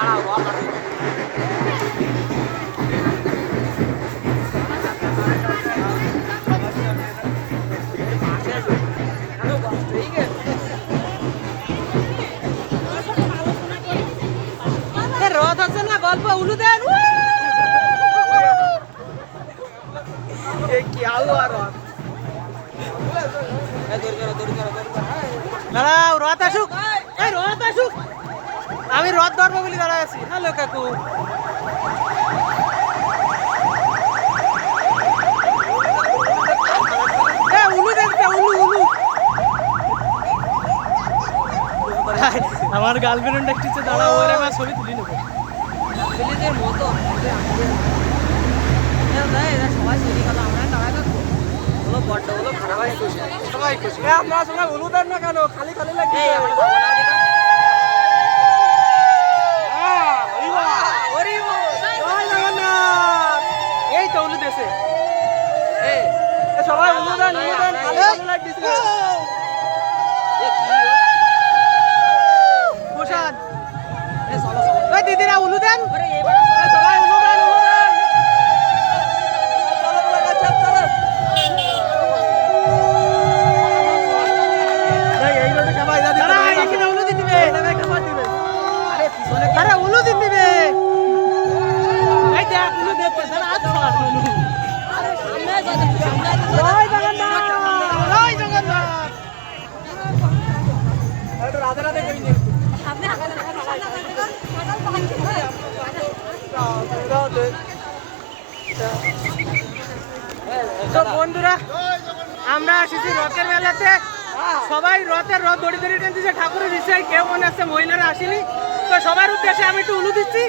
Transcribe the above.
রথ। আরও আছে। না গল্প উলু দেন কি দৌড় করো। দাঁড়াও রথ আসুক এই রথ আসুক আমি রথ ধরবো বলে দাঁড়ায় আছি। হ্যালো কাকু। উলু আমার গার্লফ্রেন্ড একটিতে দাঁড়া ওর আমার ছবি তুলি নেব। মতো সবাই চুরি কথা আমরা দাঁড়ায় থাকব হলো বড্ড হলো খারাপ হয়। খুশি। সবাই খুশি সঙ্গে উলু না কেন? খালি খালি লাগে এই আমরা যাব না ওদিকে। ওরে বাবা। এই তো উলু দেশে এই, সবাই উলু দেন তো বন্ধুরা, আমরা এসেছি রথের মেলাতে। সবাই রথের রথ দড়ি দড়ি টেনতেছে, ঠাকুরের বিষয়ে কেউ মনে আসছে মহিলারা আসেনি। তো সবার উদ্দেশ্যে আমি একটু উলু দিচ্ছি।